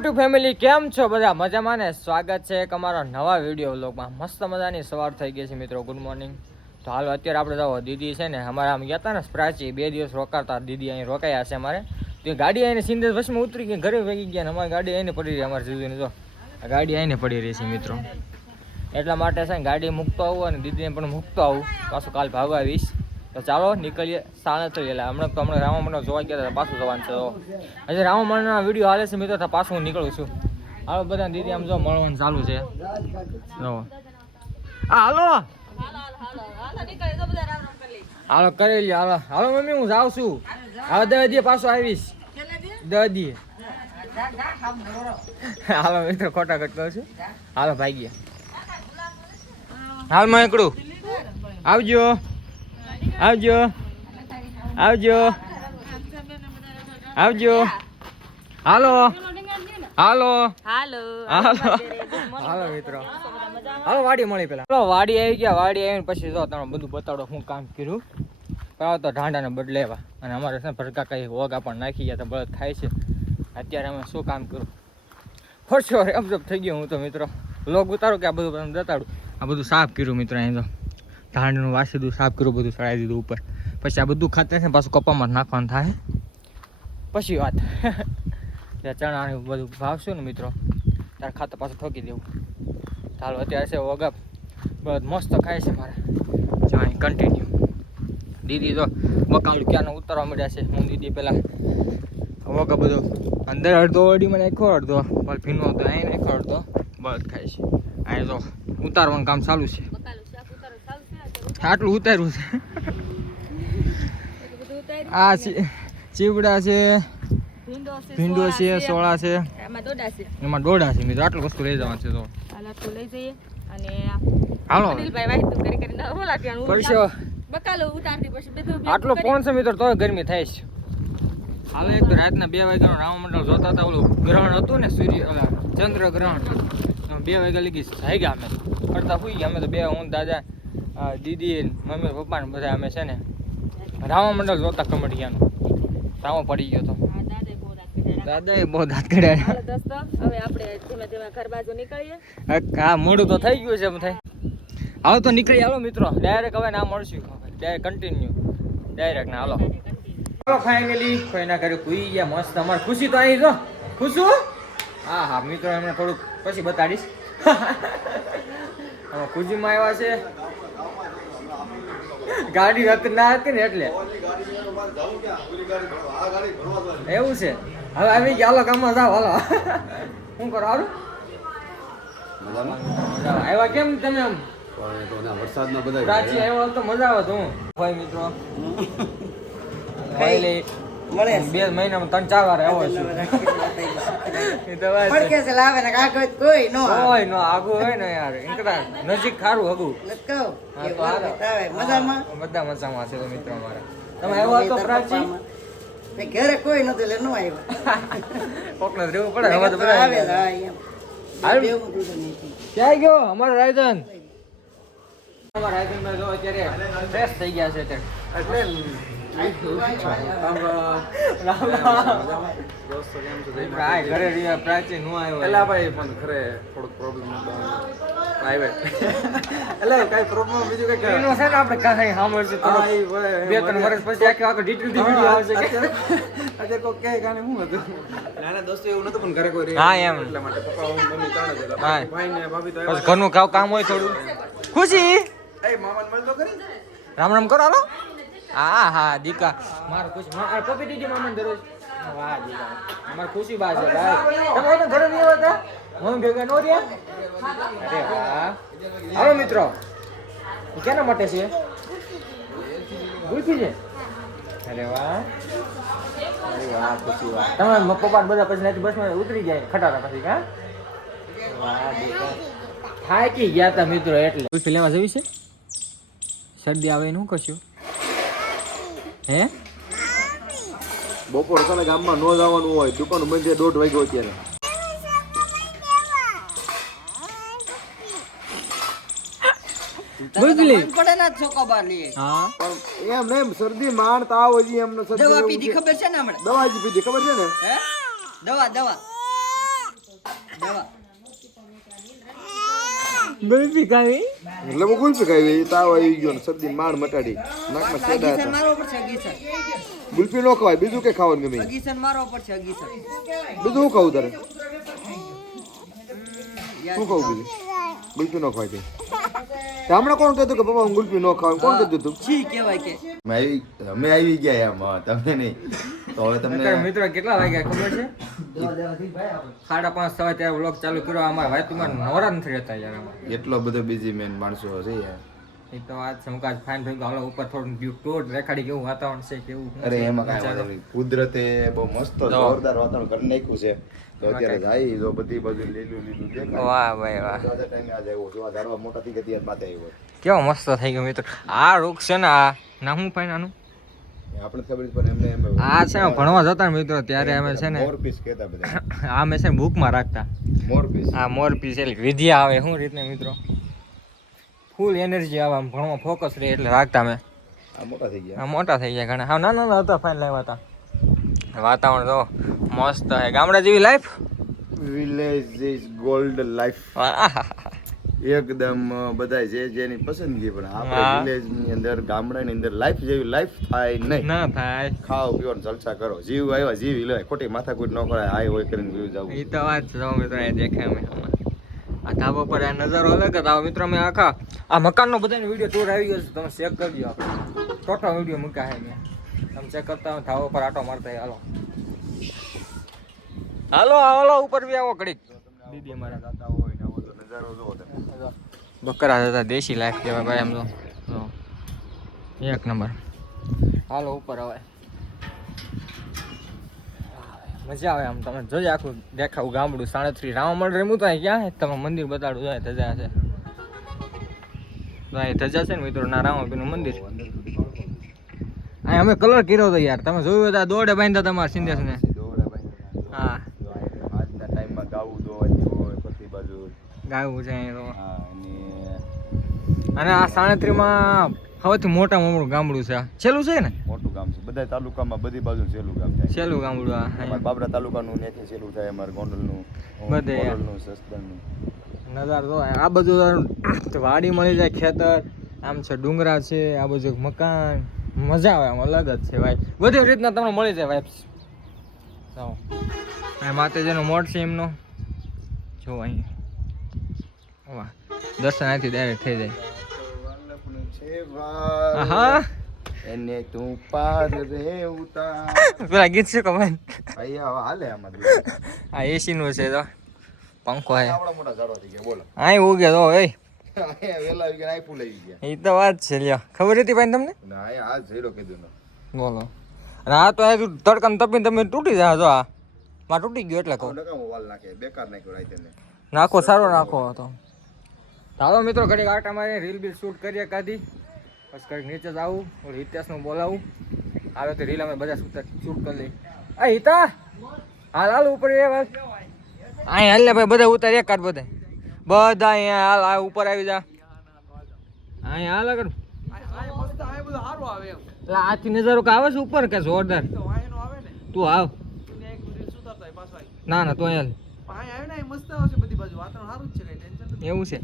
YouTube family કેમ છો બધા મજામાં ને? સ્વાગત છે એક અમારા નવા વિડીયો વ્લોગમાં. મસ્ત મજાની સવાર થઈ ગઈ છે મિત્રો. Good morning. તો હાલ અત્યારે આપણે જાઓ દીદી છે ને અમારે આમ ગયા હતા ને પ્રાચી 2 દિવસ રોકાતા. દીદી અહીં રોકાયા છે અમારે. તો ગાડી આવીને સિંધેશ બસમાં ઉતરી ગઈ, ઘરે ભેગી ગયા ને અમારી ગાડી આવીને પડી રહી. અમારે જીજુની તો ગાડી આવીને પડી રહી છે મિત્રો. એટલા માટે છે ને ગાડી મૂકતો આવું અને દીદીને પણ મૂકતો આવું. પાછું કાલ ભાગવા આવીશ. તો ચાલો નીકળીએ. સાડા તો ગયેલા હમણાં રામા મંડળ જોવા ગયા હતા, પાછું જવાનું છે. હજી રામા મંડળના વિડીયો હાલે છે મિત્રો, તો પાછું હું નીકળું છું. હાલો બધા દીદી આમ જો મળવાનું ચાલુ છે. હાલો હાલો કરી લે. હાલો હાલો મમ્મી હું જાઉં છું. હવે 10 દી પાછો આવીશ. 10 દી. હાલો મિત્રો ખોટા કટ કરું છું. હાલો ભાઈ ગયા. હાલ માં એકડું આવજો આવજો આવજો આવજો. હાલો હાલો હાલો હાલો મિત્રો. હાલો વાડી મળી પેલા. હાલો વાડી આવી ગયા. વાડી આવીને પછી જો તમે બધું બતાડો હું કામ કર્યું. તો ઢાંડાને બદલેવા અને અમારે છે ભરકા કઈ ઓગા પણ નાખી ગયા તો બળદ થાય છે. અત્યારે અમે શું કામ કરું ફરશો રેમઝપ થઈ ગયો હું તો મિત્રો. લોગ ઉતારું કે આ બધું બતાડું. આ બધું સાફ કર્યું મિત્રો. અહીં તો ધાંડનું વાસીદું સાફ કર્યું, બધું ચડાવી દીધું ઉપર. પછી આ બધું ખાતે છે પાછું કપામાં નાખવાનું થાય. પછી વાત ત્યાં ચણાનું બધું ભાવશું ને મિત્રો ત્યારે ખાતર પાછું ઠોકી દેવું. ચાલો અત્યારે છે વગા બધું મસ્ત ખાય છે મારે. ચાય કન્ટિન્યુ. દીદી તો બકાલું ક્યાંનો ઉતારવા મળ્યા છે. હું દીદી પેલા વગા બધું અંદર અડધો ઓડીમાં નાખ્યો, અડધો ભીનો હતો અહીં નાખ્યો, અડધો બળદ ખાય છે. અહીં તો ઉતારવાનું કામ ચાલુ છે. આટલું ઉતાર્યું છે. આ ચીવડા છે, ભીંડો છે, સોળા છે, એમાં દોડા છે મિત્રો. આટલું વસ્તુ લઈ જવાનું છે. તો હાલો આટલો ફોન છે મિત્રો, તો ગરમી થાય છે. હાલો એક તો રાતના 2 વાગ્યાનું રામા મંડળ જોતા હતા. ઓલું ગ્રહણ હતું ને, સૂર્ય ચંદ્ર ગ્રહણ. 2 વાગ્યા લગી થઈ ગયા અમે કરતા હોઈ ગયા. અમે તો 2 હું દાદા દીદી મમ્મી પપ્પા ને બધા અમે છે ને રામા મંડળ જોતા કમડિયાનું. રામો પડી ગયો તો દાદાએ બહુ દાંત કાઢ્યા. હવે આપણે ધીમે ધીમે ઘર બાજુ નીકળીએ. હા મોડું તો થઈ ગયું છે એમ થાય. હાલો તો નીકળી. હાલો મિત્રો ડાયરેક્ટ હવે ના મળશું. ડાયરેક્ટ કન્ટિન્યુ ડાયરેક્ટ ના. હાલો હાલો ફાઇનલી કોઈના ઘરે કુઈ ગયા મસ્ત. અમારે ખુશી તો આવી જો. ખુશું હા હા મિત્રો એમને થોડુંક પછી બતાડીશ. ખુશીમાં આવ્યા છે. ગાડી હતી ના હતી ને એટલે એવું છે. હવે આવી ગયા. હાલો ગામમાં જાઓ. હાલો શું કરો? હારું આવ્યા કેમ તમે? આમ વરસાદના બધા પ્રાચી આવ્યો તો મજા આવે. તો હું ભાઈ મિત્રો 2 મહિનામાં 3-4 વાર આવ્યો છું. કોઈ નો આગું હોય ને યાર નજીક ખારું હગું. બધા મજામાં છે મિત્રો અમારા. તમે આવ્યો તો પ્રાચી ઘરે કોઈ નતું એટલે નો આવ્યો. કોક ને રહેવું પડે. હવે તો બધા ક્યાં ગયો અમારો રાયધન? અમારા રાયધન જો અત્યારે ફ્રેશ થઈ ગયા છે એટલે ઘરે રહ્યા. પ્રાચી નો આવ્યો એટલે ભાઈ પણ ઘરે થોડુંક પ્રોબ્લેમ પ્રાઇવેટ એટલે કઈ પ્રોબ્લેમ બીજું કઈ એનો છે ને આપણે કાંઈ સાંભળશે તો 2-3 વર્ષ પછી આખો ડિટેલ વિડિયો આવશે. આજે કોઈ કહે ગાને હું હતું નાના દોસ્તો એવું નતું પણ ઘરે કોઈ રહે. હા એમ એટલા માટે પપ્પા મમ્મી ત્રણ જ હતા. ભાઈ ને ભાભી તો બસ ઘરનું કામ હોય થોડું. ખુશી એ મામાને મળતો કરી રામ રામ કરો. હાલો હા હા દીકા મારો ખુશી પપ્પી દીદી મામાને દરરોજ. વાહ દીકા અમાર ખુશી બા છે ભાઈ. તમે તો ઘરે નહીં હતા મમ્મી ભેગા નો રહ્યા. અરે વાહ. હાલો મિત્રો કેના માટે છે? ગુલ્ફી છે. અરે વાહ અરે વાહ ખુશી વાહ. તમે પપ્પા બધા પછી નથી બસમાં ઉતરી જાય ખટારા પછી. હા વાહ દીકા થાકી ગયા હતા મિત્રો એટલે. ગુલ્ફી લેવા જવી છે. શરદી આવે શું કરશું? હે બપોર તમે ગામમાં ન જવાનું હોય, દુકાન બંધ 1:30 વાગ્યો અત્યારે. ગુલ્ફી પડે ના છોકો બાર લે. હા પણ એમ નહીં શરદી માણ તાવ હજી એમને શરદી દવા પીધી ખબર છે ને હમણાં? દવા હજી પીધી ખબર છે ને? હે દવા ગુલ્ફી ખાવી એટલે હું ગુલ્ફી ખાવી તાવ આવી ગયો ને શરદી માંડ મટાડી નાકમાં સેડા અગીસન હતા મારો પર છે અગીસન ગુલ્ફી નો ખવાય બીજું કઈ ખાવાનું ગમે અગીસન મારો પર છે અગીસન બીજું શું ખાવું તારે શું ખાવું બીજું ગુલ્ફી નો ખવાય તે હમણાં કોણ કહેતું કે પપ્પા હું ગુલ્ફી નો ખાવ કોણ કહેતું તું છી કહેવાય કે અમે આવી ગયા એમ તમે નહીં તો હવે તમને મિત્રો કેટલા વાગ્યા ખબર છે 5:30 સવારે ત્યારે વ્લોગ ચાલુ કર્યો અમારા ભાઈ તમારે નવરા નથી રહેતા યાર આમાં એટલો બધો બીજી મેન માણસો છે યાર એ તો વાત છે હું કાજ ફાઇન ભેગું હાલો ઉપર થોડું ટોટ રેખાડી કેવું વાતાવરણ છે કેવું અરે એમાં કાંઈ વાંધો નહીં. કુદરતે બહુ મસ્ત જોરદાર વાતાવરણ કરી નાખ્યું છે તો અત્યારે જાય જો બધી બાજુ લીલું લીલું દેખાય વાહ ભાઈ વાહ આ ટાઈમે આજે આવ્યો જો આ ઝાડવા મોટા થઈ ગયા ત્યારે માથે આવ્યો કેવો મસ્ત થઈ ગયો મિત્રો આ વૃક્ષ છે ને આ ના હું પાઈ આનું આપણે ખબર છે પણ એમને એમ આ છે ને ભણવા જતા ને મિત્રો ત્યારે અમે છે ને મોરપીસ કહેતા બધા આ મેં છે ને બુકમાં રાખતા મોરપીસ આ મોરપીસ એટલે વિદ્યા આવે શું રીતને મિત્રો ફૂલ એનર્જી આવે આમ ભણવા ફોકસ રહે એટલે રાખતા મેં આ મોટા થઈ ગયા આ મોટા થઈ ગયા ઘણા હા નાના નાના હતા ફાઇન લાવ્યા હતા વાતાવરણ તો મસ્ત છે ગામડા જેવી life village is gold life એકદમ બધા જે જેની પસંદગી પણ આપણે હા. વિલેજ ની અંદર ગામડાની અંદર લાઈફ જેવી લાઈફ થાય નહીં ના થાય ખાઓ પીઓ ને જલસા કરો જીવ આવ્યા જીવ લે ખોટી માથાકૂટ ન કરાય હાય હોય કરીને જીવ જવું એ તો વાત છે જો મિત્રો એ દેખાય અમે હમણાં. આ ધાબા પર આ નજારો અલગ જ આવે મિત્રો અમે આખા આ મકાનનો બધાનો વિડીયો ટૂર આવી ગયો છે તમે ચેક કરજો આપણે ટોટલ વિડીયો મૂક્યા છે મેં તમે ચેક કરતા હોય ધાબા પર આટો મારતા હોય. હાલો હાલો ઉપર બી આવો ઘડીક દીદી અમારા જાતા હોય ને આવો તો નજારો જોવો તમે બકરા હતા દેશી લાઈફ કહેવાય ભાઈ આમ તો જો. એક નંબર હાલો ઉપર આવે મજા આવે આમ તમે જોજો આખું દેખાવું ગામડું 3.5 રાવણ રમ્યું તો અહીં ક્યાં છે તમે મંદિર બતાડું જાય ધજા છે તો અહીં ધજા છે ને મિત્રો ના રાવણપીનું મંદિર અહીં અમે કલર કર્યો હતો યાર તમે જોયું હતા દોડે બાંધતા તમારા સિંધેશ ને હા આજના ટાઈમમાં ગાવું જોવાની હોય બધી બાજુ ગાવું છે અહીં તો હા અને અને આ 3.5 સૌથી મોટામાં ગામડું છે આ છેલ્લું છે ને મોટું ગામ છે બધા તાલુકામાં બધી બાજુ છેલ્લું ગામ થાય છેલ્લું ગામડું આ અમારા બાબરા તાલુકાનું ત્યાંથી છેલ્લું થાય અમારે ગોંડલનું બધે યાર. ગોંડલનું સસદનનું નજારો તો આ બધું વાડી મળી જાય ખેતર આમ છે ડુંગરા છે આ બધું મકાન મજા આવે આમ અલગ જ છે ભાઈ બધી રીતના તમને મળી જાય વાઇબ્સ માતાજીનો મોઢ છે એમનો જો અહીં વાહ દર્શન અહીંથી ડાયરેક્ટ થઈ જાય આહા એને તું પાર રે ઉતાર પેલા ગીત શું ખબર અહીંયા હાલે આમાં આ એસી નું છે તો પંખો હે આવડા મોટા ઝાડવા થઈ ગયા બોલો અહીં ઉગે તો એ અહીંયા વેલા આવી ગયા આઈ લઈ ગયા એ તો વાત છે લ્યો ખબર હતી ભાઈ તમને ના અહીંયા આ ઝીરો કીધું ને બોલો અને આ તો અહીં તડકામાં તપીને તમે તૂટી જાય જો આ માં તૂટી ગયો એટલે કહું નકામો વાલ નાખે બેકાર નાખ્યો રાઈ તેને નાખો સારો નાખો હતો ચાલો મિત્રો ઘડીક આટા મારી રીલ બિલ શૂટ કરીએ કાઢી પછી ઘડીક નીચે જ આવું ઓલું હિતેશનું બોલાવું આવે તો રીલ અમે બધા શૂટ કરી લઈએ આ હિતા હાલ હાલ ઉપર એ વાત અહીં હાલ ને ભાઈ બધા ઉતાર એક કાઢ બધા બધા અહીંયા હાલ આ ઉપર આવી જા અહીંયા હાલ આગળ એટલે આથી નજારો કે આવે છે ઉપર કે જોરદાર તું આવ ના ના તું અહીંયા એવું છે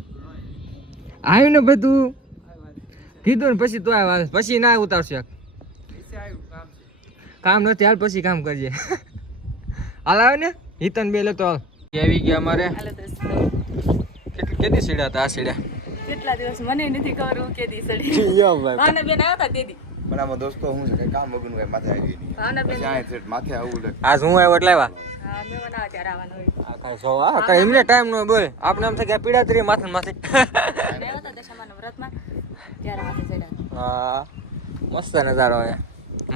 આવ્યું ને બધું કીધું ને પછી તો આવ્યા પછી ના ઉતારશે કામ નથી હાલ પછી કામ કરજે હાલ આવે ને હિતન બે લેતો હાલ આવી ગયા અમારે કેટલી સીડા હતા આ સીડા કેટલા દિવસ મને નથી ખબર હું કેદી સડી ભાઈ ભાના બેન આવ્યા હતા તેદી પણ આમાં દોસ્તો હું છે કે કામ વગરનું કઈ માથે આવી નહીં ભાના બેન પછી આ સેટ માથે આવું લે આજ હું આવ્યો એટલે આવ્યા હા મેં બનાવ્યા ત્યારે આવવાનું હોય આ કાંઈ સો આ કાંઈ એમને ટાઈમ નો બોલ આપણે એમ થાય કે પીડા તરી માથે માથે આવ્યા હતા દશામાના વ્રતમાં ત્યારે માથે ચડ્યા હા મસ્ત નજારો આવે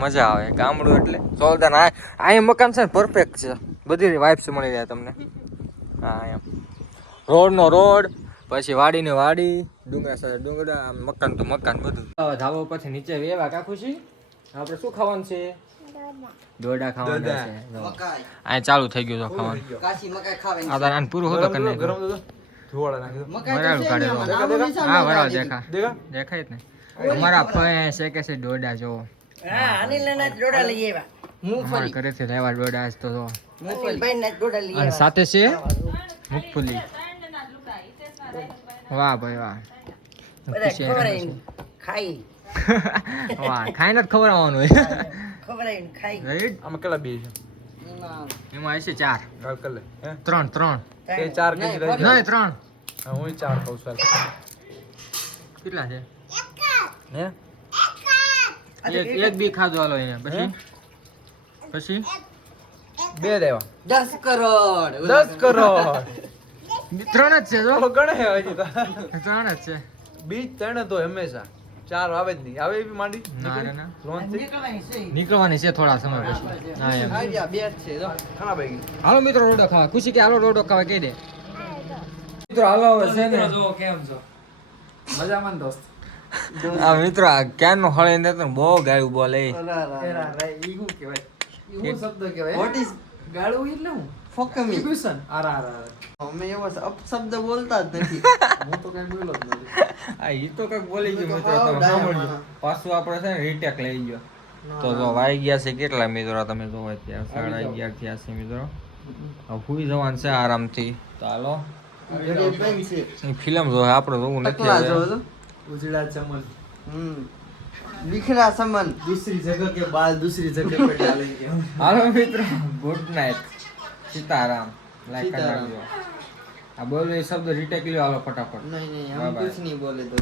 મજા આવે ગામડું એટલે જોરદાર આ મકાન છે ને પરફેક્ટ છે બધી વાઇબ્સ મળી જાય તમને હા એમ રોડનો રોડ પછી વાડીની વાડી ડુંગરા સાથે ડુંગરા આમ મકાન તો મકાન બધું ધાબા પછી નીચે વેવા કાકું છે આપણે શું ખાવાનું છે દોડા ખાવાના છે મકાઈ આ ચાલુ થઈ ગયું તો ખાવાનું કાશી મકાઈ ખાવાની આ તો આને પૂરું હોતો કરી નાખ્યું મકાઈ વરાળું તો છે ને કાઢેલું. આમાં. નાનું હા નિશાન વરાળ લગાડી દેખાય જ ને અમારા ફઈ શેકે છે દોડા જોવો હા આની લઈને જ ડોડા લઈ આવ્યા અમારા મૂંગફળી ઘરેથી લેવા દોડા આજ તો જો મૂંગફળી ભાઈ ને ડોડા લઈ અને આવ્યા સાથે છે મૂંગફલી વાહ ભાઈ વાહ બધા ખુશી ખવડાવીને ખાઈ વાહ ખાઈને જ ખવડાવવાનું હોય ખવડાવીને ખાઈ રાઈટ આમાં કેટલા બે છે એમાં હશે 4 ગાળ કર લે હે 3 એ 4 કેજી રહી નહીં 3 હા હું 4 ખાઉં છું કેટલા છે હે એક બી ખાધો હાલો એને પછી બે દેવા 10 કરોડ 10 કરોડ 3 જ છે જો ગણે હજી તો 3 જ છે બીજ ત્રણ તો હંમેશા 4 આવે જ નહીં આવે એવી માંડી ના રે ના લોન થી નીકળવાની છે નીકળવાની છે થોડા સમય પછી હા એમ આઈડિયા બે જ છે જો ખાણા ભાઈ હાલો મિત્રો રોડો ખાવા ખુશી કે હાલો રોડો ખાવા કહી દે મિત્રો હાલો હવે છે ને જો કેમ છો મજામાં ને દોસ્ત આ મિત્રો આ ક્યારનો હળે ને તો બહુ ગાયું બોલે એરા રે ઈ શું કહેવાય ઈ શું શબ્દ કહેવાય વોટ ઇઝ ગાળું એટલે હું ફોકમી ટ્યુશન આરા આરા અમે એવો અપશબ્દ બોલતા જ નથી હું તો કઈ બોલ્યો જ નથી આ ઈ તો કઈક બોલી ગયો મિત્રો હાવ તમે ડાયા સાંભળજો પાછું આપણે છે ને રીટેક લઈ ગયો તો જો વાઈ ગયા છે કેટલા મિત્રો તમે જો અત્યારે 11:30 થયા છે મિત્રો હવે હુઈ જવાનું છે આરામથી તો હાલો ગરીબ બેન છે એ ફિલ્મ જો આપણે જોવું નથી ટકલા જો હવે. તો ઉજળા ચમન વિખરા સમન दूसरी जगह के बाल दूसरी जगह पर डालेंगे हम હાલો મિત્રો ગુડ નાઇટ સીતારામ લાઈક કરી સીતારામ. નાખજો આ બોલો એ શબ્દ રીટેક લ્યો હાલો ફટાફટ नहीं नहीं Bye हम bye. कुछ नहीं बोले तो